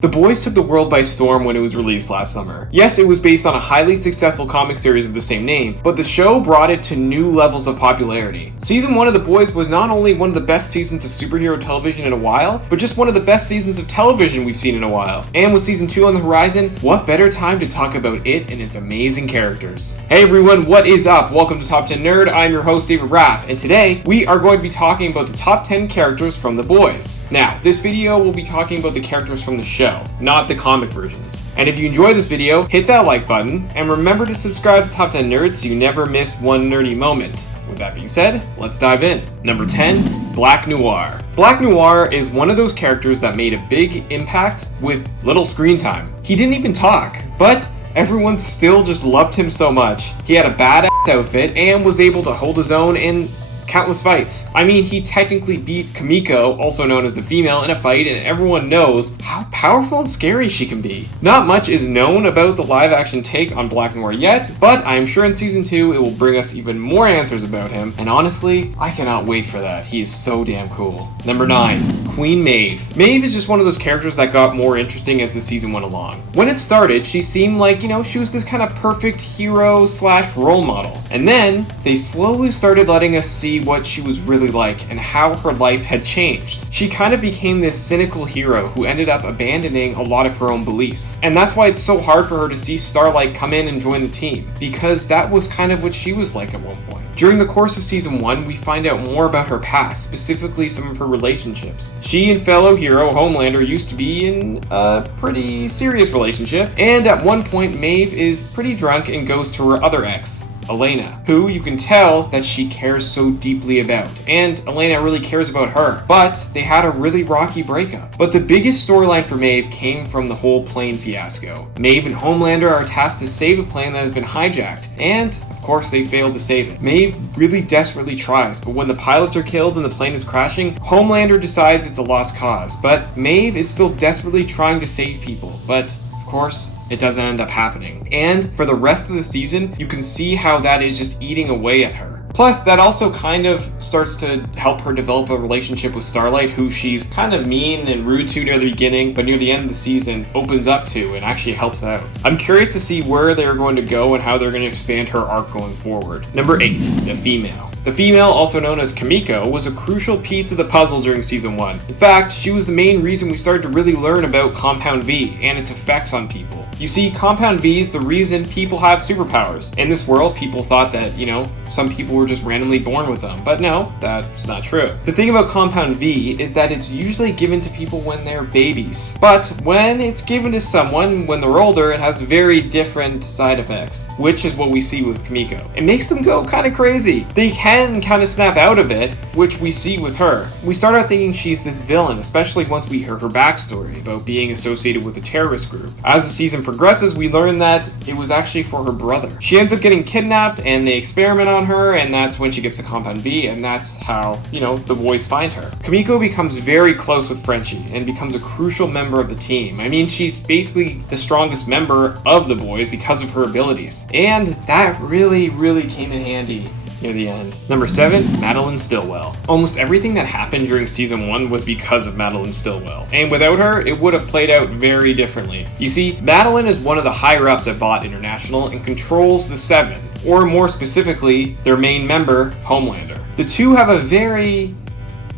The Boys took the world by storm when it was released last summer. Yes, it was based on a highly successful comic series of the same name, but the show brought it to new levels of popularity. Season 1 of The Boys was not only one of the best seasons of superhero television in a while, but just one of the best seasons of television we've seen in a while. And with Season 2 on the horizon, what better time to talk about it and its amazing characters. Hey everyone, what is up? Welcome to Top 10 Nerd, I'm your host David Raff, and today we are going to be talking about the top 10 characters from The Boys. Now, this video will be talking about the characters from the show, not the comic versions. And if you enjoy this video, hit that like button, and remember to subscribe to Top 10 Nerds so you never miss one nerdy moment. With that being said, let's dive in. Number 10, Black Noir. Black Noir is one of those characters that made a big impact with little screen time. He didn't even talk, but everyone still just loved him so much. He had a badass outfit and was able to hold his own in countless fights. I mean, he technically beat Kimiko, also known as the female, in a fight, and everyone knows how powerful and scary she can be. Not much is known about the live action take on Black Noir yet, but I am sure in season 2 it will bring us even more answers about him, and honestly, I cannot wait for that. He is so damn cool. Number 9, Queen Maeve. Maeve is just one of those characters that got more interesting as the season went along. When it started, she seemed like, she was this kind of perfect hero slash role model. And then they slowly started letting us see what she was really like and how her life had changed. She kind of became this cynical hero who ended up abandoning a lot of her own beliefs. And that's why it's so hard for her to see Starlight come in and join the team, because that was kind of what she was like at one point. During the course of season 1, we find out more about her past, specifically some of her relationships. She and fellow hero Homelander used to be in a pretty serious relationship, and at one point Maeve is pretty drunk and goes to her other ex, Elena, who you can tell that she cares so deeply about, and Elena really cares about her, but they had a really rocky breakup. But the biggest storyline for Maeve came from the whole plane fiasco. Maeve and Homelander are tasked to save a plane that has been hijacked, and of course they failed to save it. Maeve really desperately tries, but when the pilots are killed and the plane is crashing, Homelander decides it's a lost cause, but Maeve is still desperately trying to save people, but of course, it doesn't end up happening. And for the rest of the season, you can see how that is just eating away at her. Plus, that also kind of starts to help her develop a relationship with Starlight, who she's kind of mean and rude to near the beginning, but near the end of the season opens up to and actually helps out. I'm curious to see where they're going to go and how they're going to expand her arc going forward. Number 8, the female. The female, also known as Kimiko, was a crucial piece of the puzzle during season 1. In fact, she was the main reason we started to really learn about Compound V and its effects on people. You see, Compound V is the reason people have superpowers. In this world, people thought that, some people were just randomly born with them, but no, that's not true. The thing about Compound V is that it's usually given to people when they're babies, but when it's given to someone when they're older, it has very different side effects, which is what we see with Kimiko. It makes them go kind of crazy. They can kind of snap out of it, which we see with her. We start out thinking she's this villain, especially once we hear her backstory about being associated with a terrorist group. As the season progresses, we learn that it was actually for her brother. She ends up getting kidnapped and they experiment on her, and that's when she gets the Compound V, and that's how, the boys find her. Kimiko becomes very close with Frenchie and becomes a crucial member of the team. I mean, she's basically the strongest member of the boys because of her abilities, and that really came in handy near the end. Number 7, MADEZYN Stillwell. Almost everything that happened during season 1 was because of MADEZYN Stillwell, and without her, it would have played out very differently. You see, MADEZYN is one of the higher ups at Vought International and controls the Seven, or more specifically, their main member, Homelander. The two have a very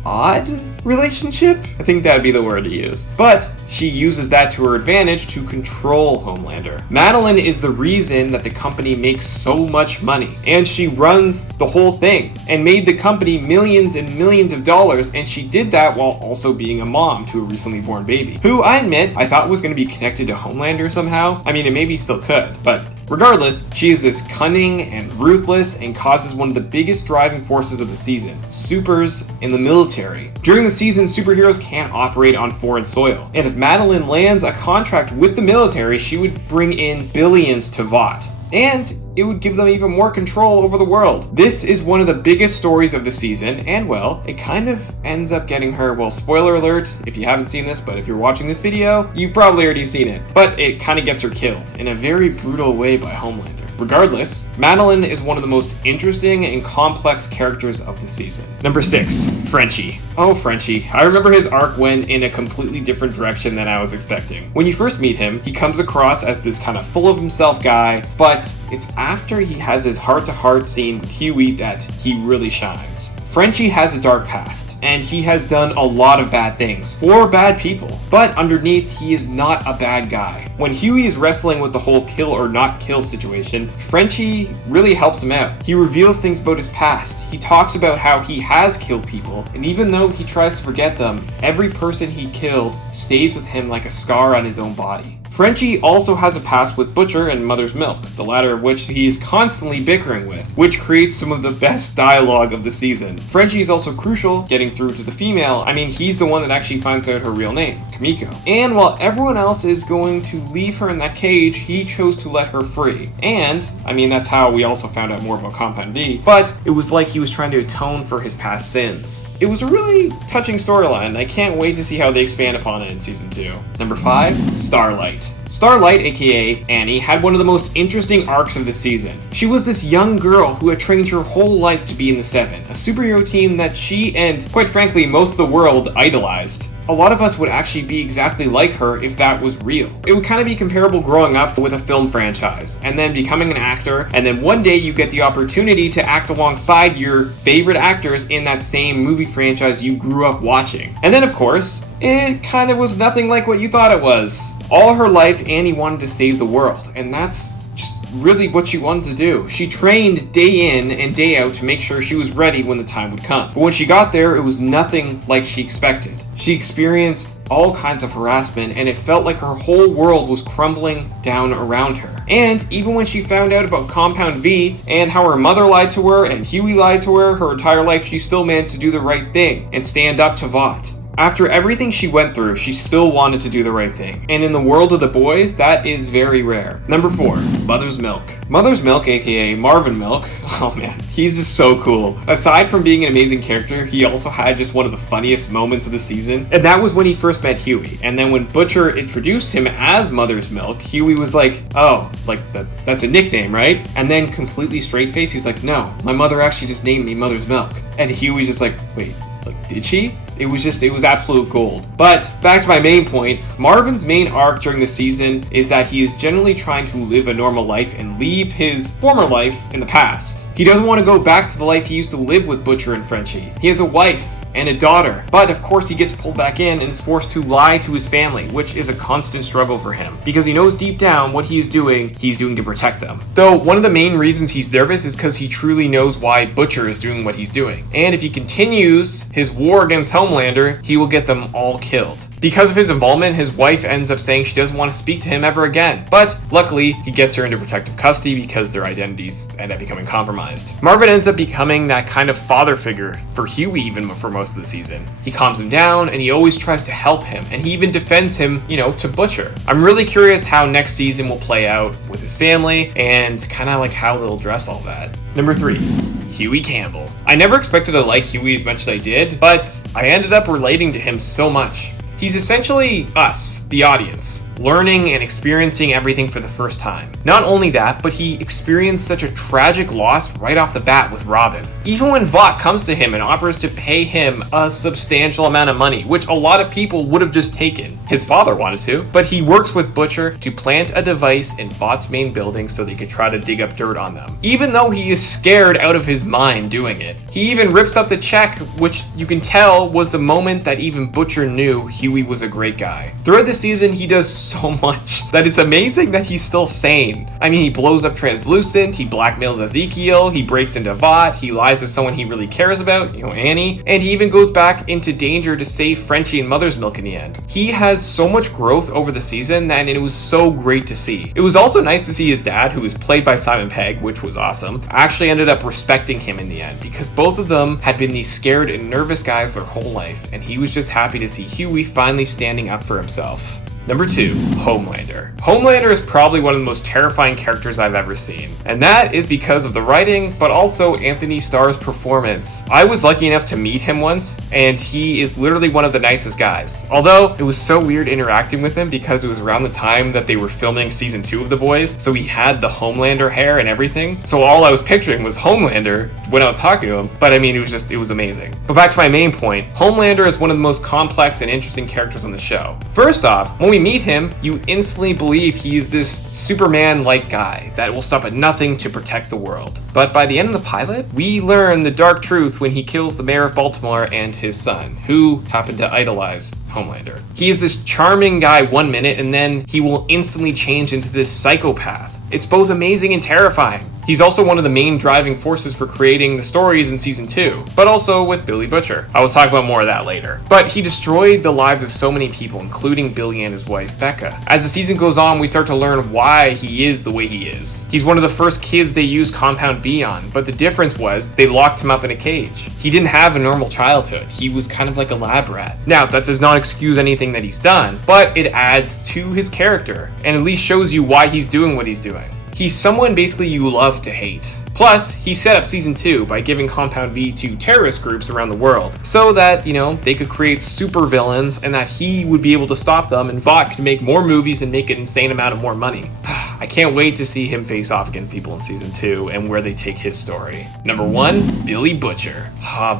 odd relationship? I think that'd be the word to use. But she uses that to her advantage to control Homelander. MADEZYN is the reason that the company makes so much money, and she runs the whole thing and made the company millions and millions of dollars, and she did that while also being a mom to a recently born baby, who I admit I thought was going to be connected to Homelander somehow. I mean, it maybe still could, but regardless, she is this cunning and ruthless and causes one of the biggest driving forces of the season, supers in the military. During the season, superheroes can't operate on foreign soil, and if MADEZYN lands a contract with the military, she would bring in billions to Vought, and it would give them even more control over the world. This is one of the biggest stories of the season, and well, it kind of ends up getting her, well, spoiler alert if you haven't seen this, but if you're watching this video, you've probably already seen it, but it kind of gets her killed in a very brutal way by Homelander. Regardless, MADEZYN is one of the most interesting and complex characters of the season. Number 6, Frenchie. Oh, Frenchie. I remember his arc went in a completely different direction than I was expecting. When you first meet him, he comes across as this kind of full of himself guy, but it's after he has his heart-to-heart scene with Hughie that he really shines. Frenchie has a dark past, and he has done a lot of bad things for bad people, but underneath he is not a bad guy. When Hughie is wrestling with the whole kill or not kill situation, Frenchie really helps him out. He reveals things about his past. He talks about how he has killed people, and even though he tries to forget them, every person he killed stays with him like a scar on his own body. Frenchie also has a past with Butcher and Mother's Milk, the latter of which he is constantly bickering with, which creates some of the best dialogue of the season. Frenchie is also crucial getting through to the female. I mean, he's the one that actually finds out her real name, Kimiko. And while everyone else is going to leave her in that cage, he chose to let her free. And, I mean, that's how we also found out more about Compound V, but it was like he was trying to atone for his past sins. It was a really touching storyline. I can't wait to see how they expand upon it in season 2. Number 5, Starlight. Starlight, aka Annie, had one of the most interesting arcs of the season. She was this young girl who had trained her whole life to be in the Seven, a superhero team that she and, quite frankly, most of the world idolized. A lot of us would actually be exactly like her if that was real. It would kind of be comparable growing up with a film franchise, and then becoming an actor, and then one day you get the opportunity to act alongside your favorite actors in that same movie franchise you grew up watching. And then, of course, it kind of was nothing like what you thought it was. All her life, Annie wanted to save the world, and that's just really what she wanted to do. She trained day in and day out to make sure she was ready when the time would come. But when she got there, it was nothing like she expected. She experienced all kinds of harassment, and it felt like her whole world was crumbling down around her. And even when she found out about Compound V and how her mother lied to her and Hughie lied to her entire life, she still managed to do the right thing and stand up to Vought. After everything she went through, she still wanted to do the right thing. And in the world of the boys, that is very rare. Number 4, Mother's Milk. Mother's Milk, aka Marvin Milk, oh man, he's just so cool. Aside from being an amazing character, he also had just one of the funniest moments of the season. And that was when he first met Hughie. And then when Butcher introduced him as Mother's Milk, Hughie was like, oh, like that's a nickname, right? And then completely straight face, he's like, no, my mother actually just named me Mother's Milk. And Hughie's just like, wait, like, did she? It was absolute gold. But back to my main point, Marvin's main arc during the season is that he is generally trying to live a normal life and leave his former life in the past. He doesn't want to go back to the life he used to live with Butcher and Frenchie. He has a wife and a daughter, but of course he gets pulled back in and is forced to lie to his family, which is a constant struggle for him because he knows deep down what he's doing to protect them. Though one of the main reasons he's nervous is because he truly knows why Butcher is doing what he's doing, and if he continues his war against Homelander, he will get them all killed. Because of his involvement, his wife ends up saying she doesn't want to speak to him ever again. But luckily, he gets her into protective custody because their identities end up becoming compromised. Marvin ends up becoming that kind of father figure for Hughie even for most of the season. He calms him down and he always tries to help him, and he even defends him, to Butcher. I'm really curious how next season will play out with his family and kind of like how they'll address all that. Number 3. Hughie Campbell. I never expected to like Hughie as much as I did, but I ended up relating to him so much. He's essentially us, the audience, learning and experiencing everything for the first time. Not only that, but he experienced such a tragic loss right off the bat with Robin. Even when Vought comes to him and offers to pay him a substantial amount of money, which a lot of people would have just taken. His father wanted to, but he works with Butcher to plant a device in Vaught's main building so they could try to dig up dirt on them. Even though he is scared out of his mind doing it. He even rips up the check, which you can tell was the moment that even Butcher knew Hughie was a great guy. Throughout the season, he does so much that it's amazing that he's still sane. I mean, he blows up Translucent, he blackmails Ezekiel, he breaks into Vought, he lies to someone he really cares about, Annie, and he even goes back into danger to save Frenchie and Mother's Milk in the end. He has so much growth over the season, and it was so great to see. It was also nice to see his dad, who was played by Simon Pegg, which was awesome, actually ended up respecting him in the end, because both of them had been these scared and nervous guys their whole life, and he was just happy to see Hughie finally standing up for himself. Number 2, Homelander. Homelander is probably one of the most terrifying characters I've ever seen, and that is because of the writing, but also Anthony Starr's performance. I was lucky enough to meet him once, and he is literally one of the nicest guys. Although, it was so weird interacting with him because it was around the time that they were filming season 2 of The Boys, so he had the Homelander hair and everything, so all I was picturing was Homelander when I was talking to him, but I mean, it was amazing. But back to my main point, Homelander is one of the most complex and interesting characters on the show. First off, when we meet him, you instantly believe he's this Superman-like guy that will stop at nothing to protect the world. But by the end of the pilot, we learn the dark truth when he kills the mayor of Baltimore and his son, who happened to idolize Homelander. He is this charming guy 1 minute, and then he will instantly change into this psychopath. It's both amazing and terrifying. He's also one of the main driving forces for creating the stories in season 2, but also with Billy Butcher. I will talk about more of that later. But he destroyed the lives of so many people, including Billy and his wife, Becca. As the season goes on, we start to learn why he is the way he is. He's one of the first kids they used Compound V on, but the difference was they locked him up in a cage. He didn't have a normal childhood. He was kind of like a lab rat. Now, that does not excuse anything that he's done, but it adds to his character, and at least shows you why he's doing what he's doing. He's someone basically you love to hate. Plus, he set up season 2 by giving Compound V to terrorist groups around the world so that, they could create super villains and that he would be able to stop them, and Vought could make more movies and make an insane amount of more money. I can't wait to see him face off against people in season 2 and where they take his story. Number 1, Billy Butcher.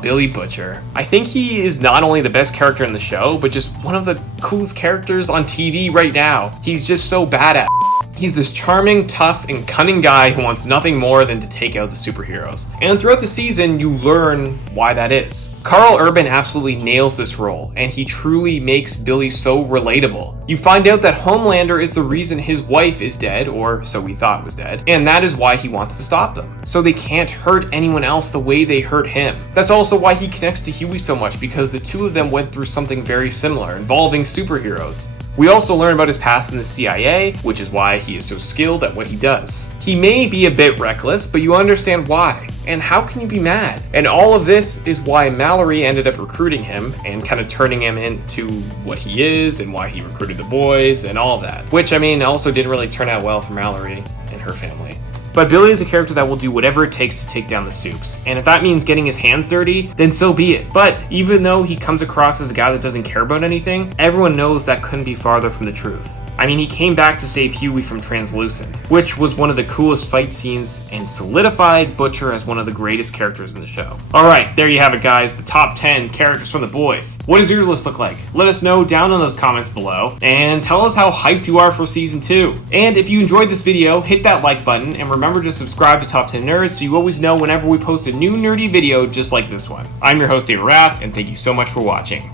Billy Butcher. I think he is not only the best character in the show, but just one of the coolest characters on TV right now. He's just so badass. He's this charming, tough, and cunning guy who wants nothing more than to take out the superheroes. And throughout the season, you learn why that is. Karl Urban absolutely nails this role, and he truly makes Billy so relatable. You find out that Homelander is the reason his wife is dead, or so we thought was dead, and that is why he wants to stop them. So they can't hurt anyone else the way they hurt him. That's also why he connects to Hughie so much, because the two of them went through something very similar, involving superheroes. We also learn about his past in the CIA, which is why he is so skilled at what he does. He may be a bit reckless, but you understand why. And how can you be mad? And all of this is why Mallory ended up recruiting him and kind of turning him into what he is, and why he recruited the boys and all of that. Which, also didn't really turn out well for Mallory and her family. But Billy is a character that will do whatever it takes to take down the Supes, and if that means getting his hands dirty, then so be it. But even though he comes across as a guy that doesn't care about anything, everyone knows that couldn't be farther from the truth. He came back to save Hughie from Translucent, which was one of the coolest fight scenes and solidified Butcher as one of the greatest characters in the show. Alright, there you have it guys, the top 10 characters from The Boys. What does your list look like? Let us know down in those comments below, and tell us how hyped you are for season 2. And if you enjoyed this video, hit that like button, and remember to subscribe to Top 10 Nerds so you always know whenever we post a new nerdy video just like this one. I'm your host, David Raff, and thank you so much for watching.